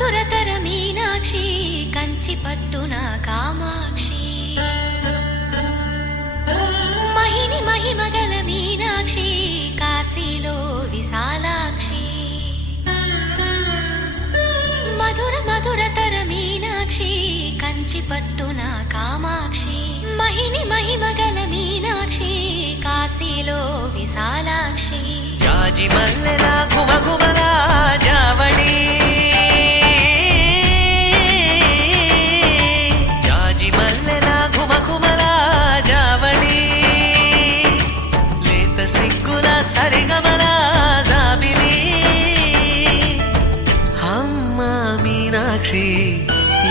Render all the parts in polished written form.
మధురతర మీనాక్షి కంచి పట్టున కామాక్షి మహిని మహిమగల మీనాక్షి కాశీలో విశాలాక్షి మధుర మధురతర మీనాక్షి కంచి పట్టున కామాక్షి మహిని మహిమగల మీనాక్షి కాశీలో విశాలాక్షి జాజి మల్లెల గుమగుమల జావళి జాజి మల్లెల గుమగుమల జావళి లేత సిగ్గుల సరిగమల జాబిలి అమ్మ మీనాక్షి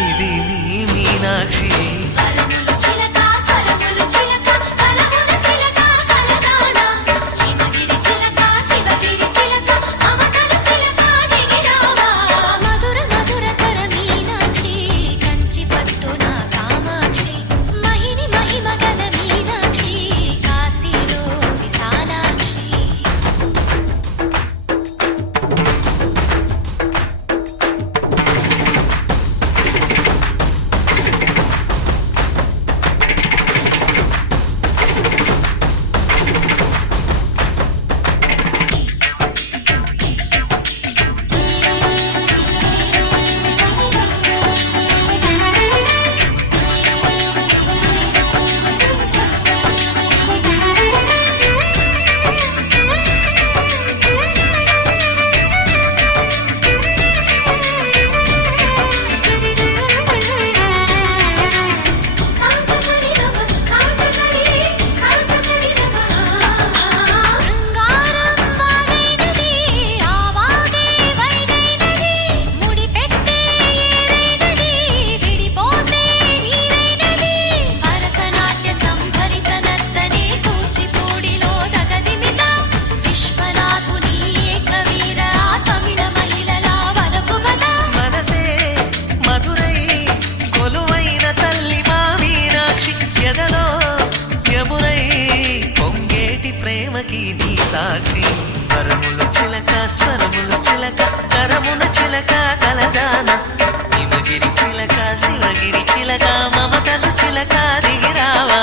ఇది నీ మీనాక్షి నీ సాక్షి వరములు చిలక స్వరములు చిలక కరమున చిలక కలదాన హిమగిరి చిలక శివగిరి చిలక మమతలు చిలక దిగిరావా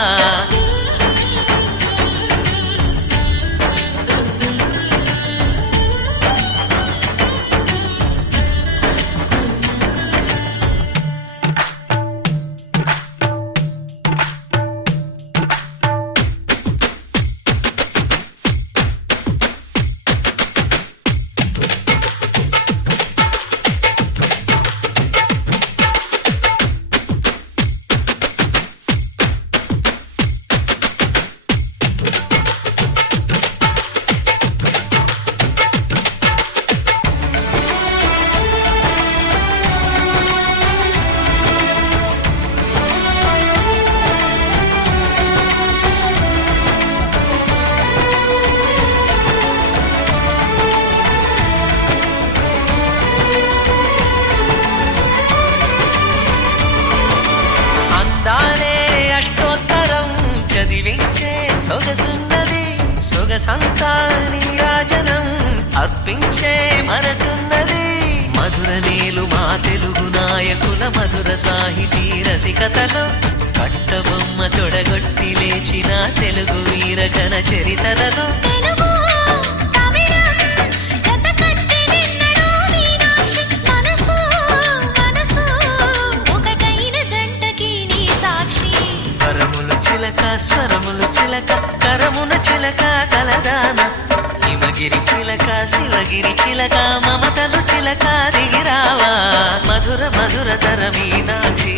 చదివించే సొగసున్నది సొగసంతా నీరాజనం అర్పించే మనసున్నది మధుర నేలు మా తెలుగు నాయకుల మధుర సాహితీ రసికతలో కట్టబొమ్మ తొడగొట్టి లేచిన తెలుగు వీరగణ చరితలలో చిలక స్వరములు చిలక కరమున చిలక కలదాన హిమగిరి చిలక శివగిరి చిలక మమతలు చిలక దిగిరావా మధుర మధురతర మీనాక్షి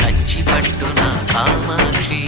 కంచి పట్టున కామాక్షి